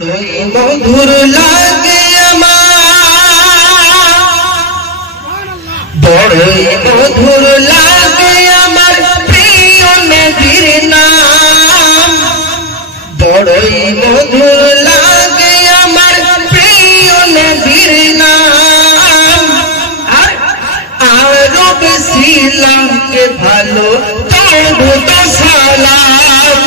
বড়ই মধুর লাগে আমার, বড়ই মধুর লাগে আমার প্রিয় নবীর নাম, বড়ই মধুর লাগে আমার প্রিয় নবীর নাম। আরো বেশি লাগে ভালো তবু তো সালাম,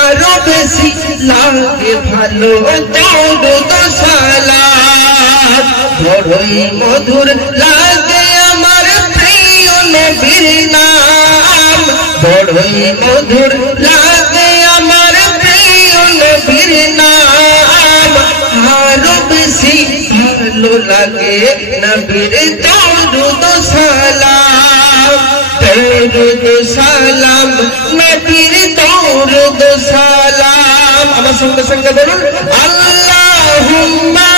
আরো বেশি লাগে ভালো তবু তো সালাম। বড়ই মধুর লাগে আমার প্রিয় নবীর নাম, বড়ই মধুর লাগে আমার প্রিয় নবীর নাম। আরো বেশি ভালো লাগে নবীর দরুদ সালাম, দরুদ সালাম নবীর দরুদ সালাম। আমার সঙ্গে সঙ্গে বলুন আল্লাহুম্মা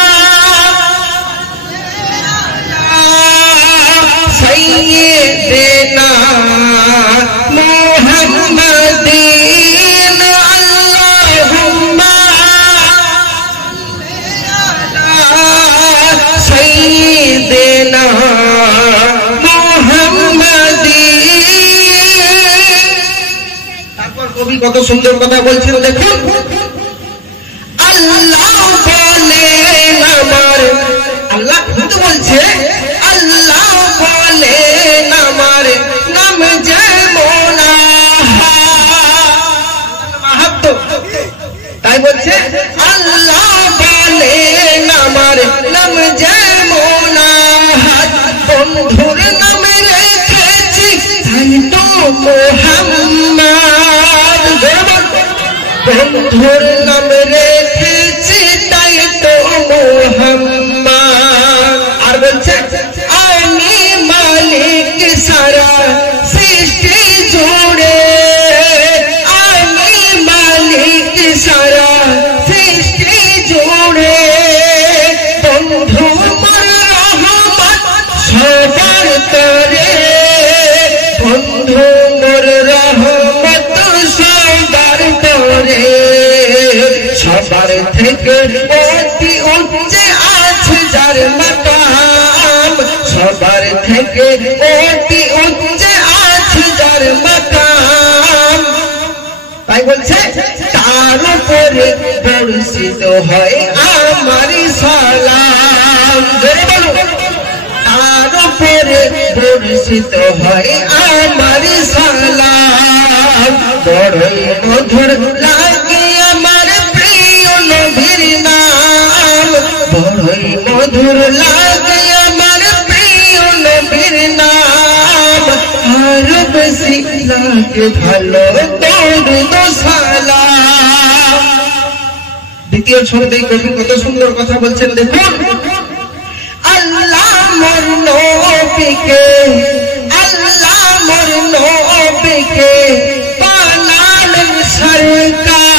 সাইয়্যিদিনা মুহাম্মাদিন, আল্লাহুম্মা সাইয়্যিদিনা মুহাম্মাদিন। তারপর কবি কত সুন্দর কথা বলছেন দেখুন, আল্লাহ বলেন আমার, আল্লাহ কিন্তু বলছে আল্লাহ বলেন আমার নাম যেমন মাহাত্ম, তাই বলছে আল্লাহ বলেন আমার নাম যেমন বন্ধুর নাম রেখেছি তাই তো মুহাম্মদ, বন্ধুর নাম রেখেছি তাই তো মুহাম্মদ। আর বলছে আমি মালিক সারা সৃষ্টি জুড়ে, আমি মালিক সারা সৃষ্টি জুড়ে, বন্ধু মোর রহমত সবার তরে, বন্ধু মোর রহমত সবার তরে। সবার থেকে অতি উচ্চে আছে যার মাকাম, সবার থেকে অতি উচ্চে আছে যার মাকাম। তাই বলছে তার উপরে বর্ষিত হয় আমার সালাম, তার উপরে বর্ষিত হয় আমার সালাম। বড়ই মধুর লাগে আমার প্রিয় নবীর নাম, বড়ই মধুর লাগে আমার প্রিয় নবীর নাম। আরো বেশি লাগে ভালো দরুদ সালাম। দ্বিতীয় ছন্দে কবি কত সুন্দর কথা বলছেন দেখুন, আল্লাহ মোর নবীকে, আল্লাহ মোর নবীকে বানালেন সরকার,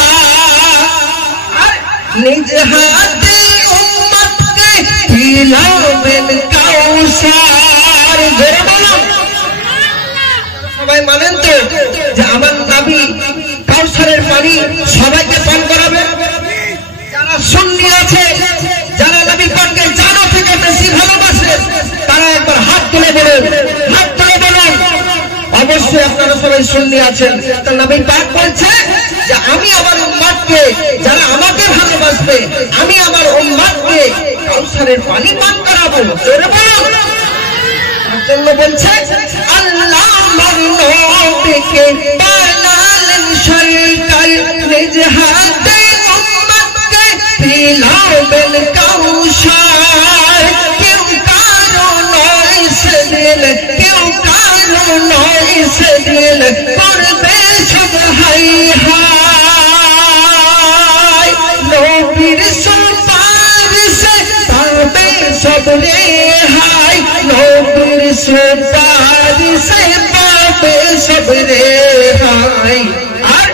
নিজ হাতে উম্মতকে পিলাবেন কাউসার। সবাই মানেন তো যে আমার নবী কাউসারের পানি সবাইকে পান করাবে? যারা সুন্নি আছে, যারা নবী পাককে জানা থেকে বেশি ভালোবাসে, তারা একবার হাত তুলে বলুন, হাত তুলে বলুন। অবশ্যই আপনারা সবাই সুন্নি আছেন। তো নবী পাক বলছে যে আমি আমার উম্মতকে, যারা আমাকে ভালোবাসবে, আমি আমার উম্মতকে কাউসারের পানি পান করাবো। জোরে বলুন। তার জন্য বলছে আল্লাহ আমার নবীকে বানালেন সরকার, নিজ হাতে উম্মতকে পিলাবেন কাউসার। কেউ কারো নয় সেদিন, কেউ কারো নয় সেদিন, করবে সব হাই হাই। নবীর সুপারিশে পাবে সব রেহাই, নবীর সুপারিশে পাবে সব রেহাই। আর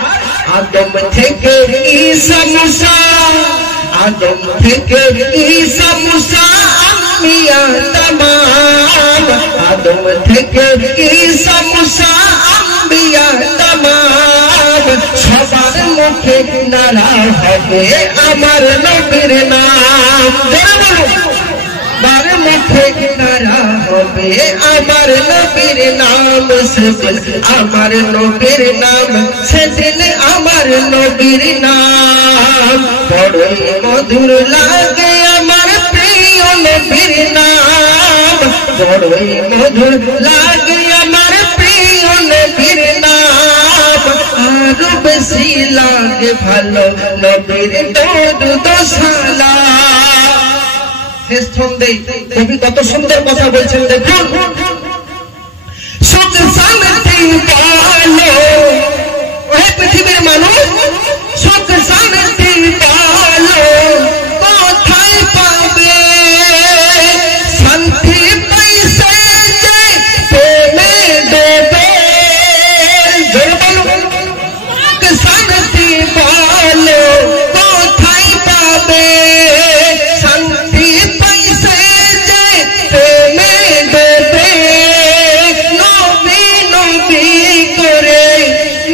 আদম থেকে ঈসা মুসা, আদম থেকে ঈসা মুসা আম্বিয়া तमाम, आदम থেকে ঈসা মুসা আম্বিয়া तमाम। নাম সবার মুখে নারা হবে আমার নবীর নাম সবার মুখে নারা হবে আমার নবীর নাম সেদিন আমার নবীর নাম সেদিন আমার নবীর নাম বড়ই মধুর লাগে আমার প্রিয় নবীর নাম বড়ই মধুর লাগে আমার প্রিয় নবীর নাম আরো বেশি লাগে ভালো নবীর দরুদ সালাম শেষ ছন্দে কবি কত সুন্দর কথা বলছেন দেখুন সুখ শান্তি পালো ওহে পৃথিবীর মানুষ সুখ শান্তি পালো কোথায় পাবে শান্তি পাইছে যে প্রেমে ডোবে সুখ শান্তি পালো কোথায় পাবে শান্তি পাইছে যে প্রেমে ডোবে নবী নবী করে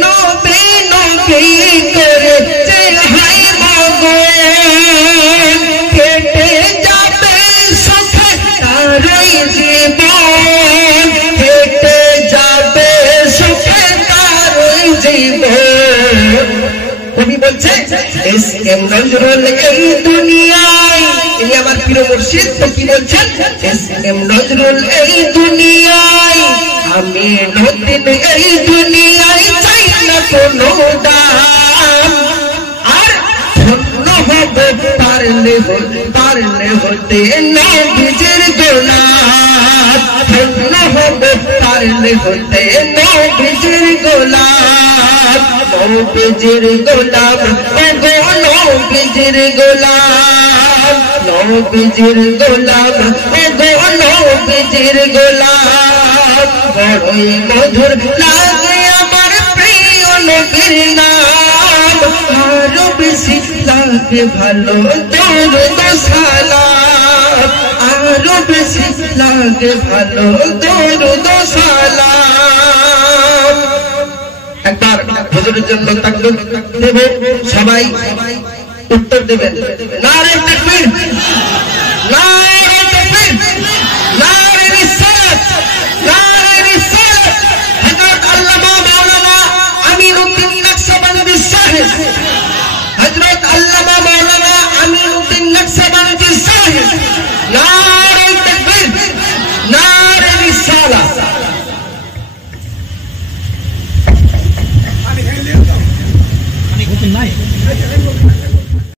নবী নবী করে যে হাই মগন কেটে যাবে সুখে তারই জীবন কেটে যাবে সুখে তারই জীবন কবি বলছে এস এম নজরুল এই দুনিয়ায় এই আমার প্রিয় মুর্শিদ তো কি বলছেন এস এম নজরুল এই দুনিয়ায় আমি নতুন এই দুনিয়ায় চাই না কোনো দাম আর ধন্য হবে পারলে হতে নবীজির গোলাম ধন্য হবে পারলে হতে নবীজির গোলাম নবীজির গোলাম ওগো নবীজির গোলাম নবীজির গোলাম ওগো নবীজির গোলাম বড়ই মধুর লাগে আমার প্রিয় নবীর নাম আরো বেশি লাগে ভালো দরুদ সালাম আরো বেশি লাগে ভালো দরুদ সালাম একবার হুজুরের জন্য তাকবীর দেব সবাই উত্তর দেবেন না